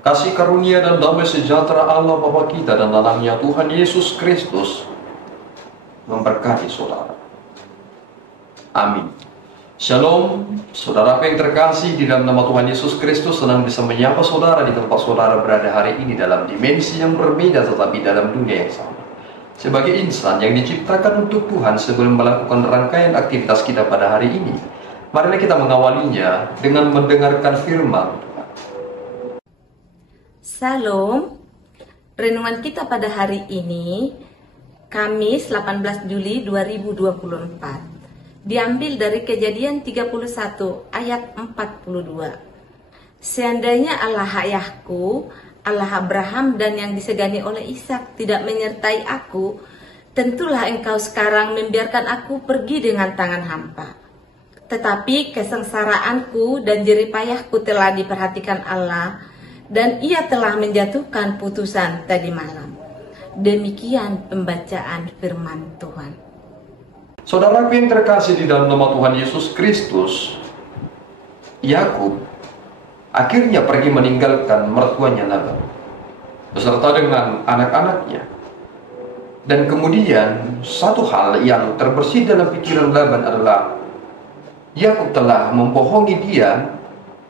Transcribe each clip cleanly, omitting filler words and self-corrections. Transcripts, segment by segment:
Kasih karunia dan damai sejahtera Allah Bapa kita dan anaknya Tuhan Yesus Kristus memberkati saudara. Amin. Shalom, saudara yang terkasih di dalam nama Tuhan Yesus Kristus. Senang bisa menyapa saudara di tempat saudara berada hari ini dalam dimensi yang berbeda tetapi dalam dunia yang sama. Sebagai insan yang diciptakan untuk Tuhan, sebelum melakukan rangkaian aktivitas kita pada hari ini, marilah kita mengawalinya dengan mendengarkan firman Tuhan. Salam, renungan kita pada hari ini, Kamis 18 Juli 2024, diambil dari Kejadian 31 ayat 42. Seandainya Allah ayahku, Allah Abraham dan yang disegani oleh Ishak tidak menyertai aku, tentulah engkau sekarang membiarkan aku pergi dengan tangan hampa. Tetapi kesengsaraanku dan jeripayahku telah diperhatikan Allah, dan ia telah menjatuhkan putusan tadi malam. Demikian pembacaan firman Tuhan. Saudaraku yang terkasih di dalam nama Tuhan Yesus Kristus, Yakub akhirnya pergi meninggalkan mertuanya Laban beserta dengan anak-anaknya. Dan kemudian satu hal yang terbersih dalam pikiran Laban adalah Yakub telah membohongi dia,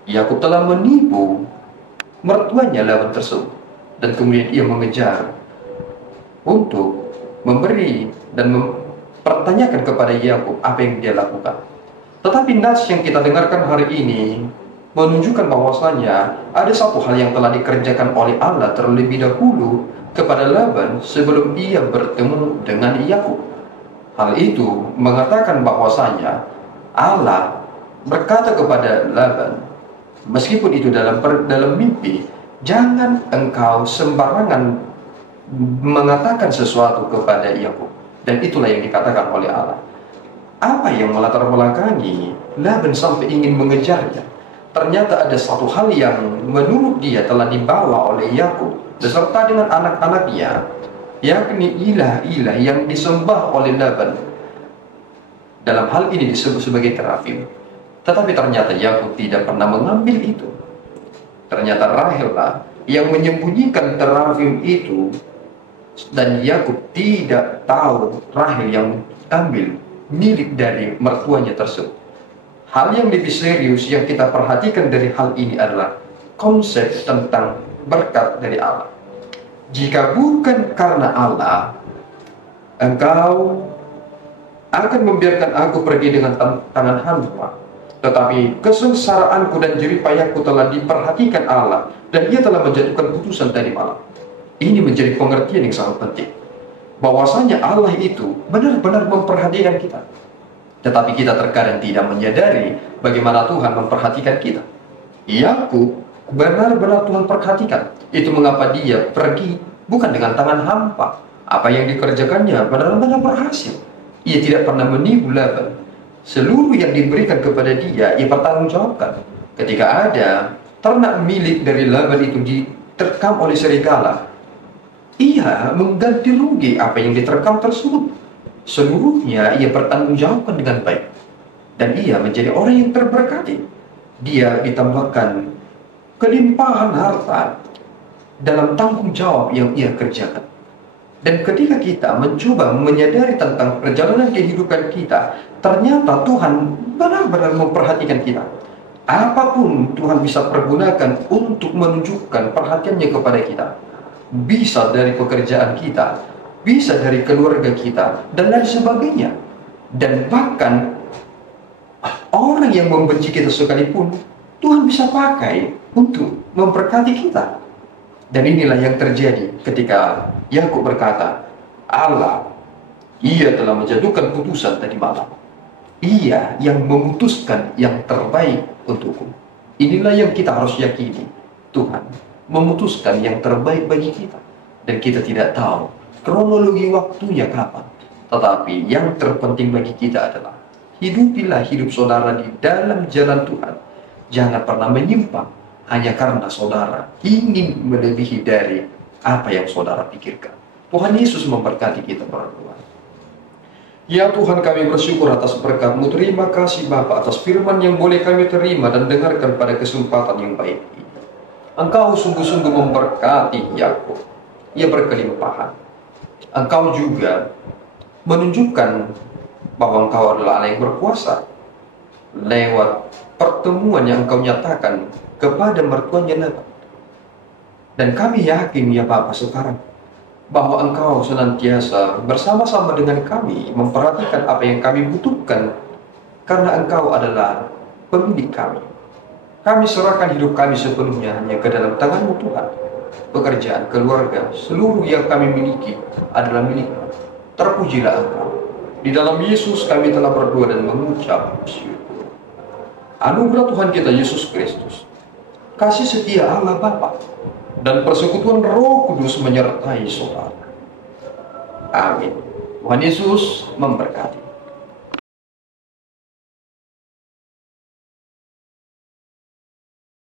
Yakub telah menipu mertuanya Laban tersebut, dan kemudian ia mengejar untuk memberi dan mempertanyakan kepada Yakub apa yang dia lakukan. Tetapi nas yang kita dengarkan hari ini menunjukkan bahwasanya ada satu hal yang telah dikerjakan oleh Allah terlebih dahulu kepada Laban sebelum ia bertemu dengan Yakub. Hal itu mengatakan bahwasanya Allah berkata kepada Laban, meskipun itu dalam mimpi, jangan engkau sembarangan mengatakan sesuatu kepada Yakub. Dan itulah yang dikatakan oleh Allah. Apa yang melatar belakangi Laban sampai ingin mengejarnya? Ternyata ada satu hal yang menurut dia telah dibawa oleh Yakub beserta dengan anak-anaknya, yakni ilah-ilah yang disembah oleh Laban. Dalam hal ini disebut sebagai terafim. Tetapi ternyata Yakub tidak pernah mengambil itu. Ternyata Rahel lah yang menyembunyikan terafim itu, dan Yakub tidak tahu Rahel yang ambil milik dari mertuanya tersebut. Hal yang lebih serius yang kita perhatikan dari hal ini adalah konsep tentang berkat dari Allah. Jika bukan karena Allah, engkau akan membiarkan aku pergi dengan tangan hampa. Tetapi kesengsaraanku dan jeripayahku telah diperhatikan Allah, dan ia telah menjatuhkan putusan tadi malam. Ini menjadi pengertian yang sangat penting, bahwasanya Allah itu benar-benar memperhatikan kita. Tetapi kita terkadang tidak menyadari bagaimana Tuhan memperhatikan kita. Yakub benar-benar Tuhan perhatikan. Itu mengapa dia pergi bukan dengan tangan hampa. Apa yang dikerjakannya benar-benar berhasil. Ia tidak pernah menipu Laban. Seluruh yang diberikan kepada dia, ia pertanggungjawabkan. Ketika ada ternak milik dari Laban itu diterkam oleh serigala, ia mengganti rugi apa yang diterkam tersebut. Seluruhnya ia pertanggungjawabkan dengan baik, dan ia menjadi orang yang terberkati. Dia ditambahkan kelimpahan harta dalam tanggung jawab yang ia kerjakan. Dan ketika kita mencoba menyadari tentang perjalanan kehidupan kita, ternyata Tuhan benar-benar memperhatikan kita. Apapun Tuhan bisa pergunakan untuk menunjukkan perhatiannya kepada kita. Bisa dari pekerjaan kita, bisa dari keluarga kita, dan lain sebagainya. Dan bahkan orang yang membenci kita sekalipun, Tuhan bisa pakai untuk memberkati kita. Dan inilah yang terjadi ketika Yakub berkata, Allah, ia telah menjatuhkan putusan tadi malam. Ia yang memutuskan yang terbaik untukku. Inilah yang kita harus yakini. Tuhan memutuskan yang terbaik bagi kita. Dan kita tidak tahu kronologi waktunya kapan. Tetapi yang terpenting bagi kita adalah hidupilah hidup saudara di dalam jalan Tuhan. Jangan pernah menyimpang hanya karena saudara ingin melebihi dari apa yang saudara pikirkan. Tuhan Yesus memberkati kita berdua. Ya Tuhan, kami bersyukur atas berkat-Mu. Terima kasih Bapa atas firman yang boleh kami terima dan dengarkan pada kesempatan yang baik ini. Engkau sungguh-sungguh memberkati Yakub. Ia berkelimpahan. Engkau juga menunjukkan bahwa engkau adalah Allah yang berkuasa lewat pertemuan yang engkau nyatakan kepada mertuanya Laban. Dan kami yakin ya Bapa sekarang bahwa engkau senantiasa bersama-sama dengan kami memperhatikan apa yang kami butuhkan, karena engkau adalah pemilik kami. Kami serahkan hidup kami sepenuhnya hanya ke dalam tangan-Mu Tuhan. Pekerjaan, keluarga, seluruh yang kami miliki adalah milik-Mu. Terpujilah Engkau. Di dalam Yesus kami telah berdoa dan mengucap syukur. Anugerah Tuhan kita Yesus Kristus, kasih setia Allah Bapa, dan persekutuan Roh Kudus menyertai saudara. Amin. Tuhan Yesus memberkati.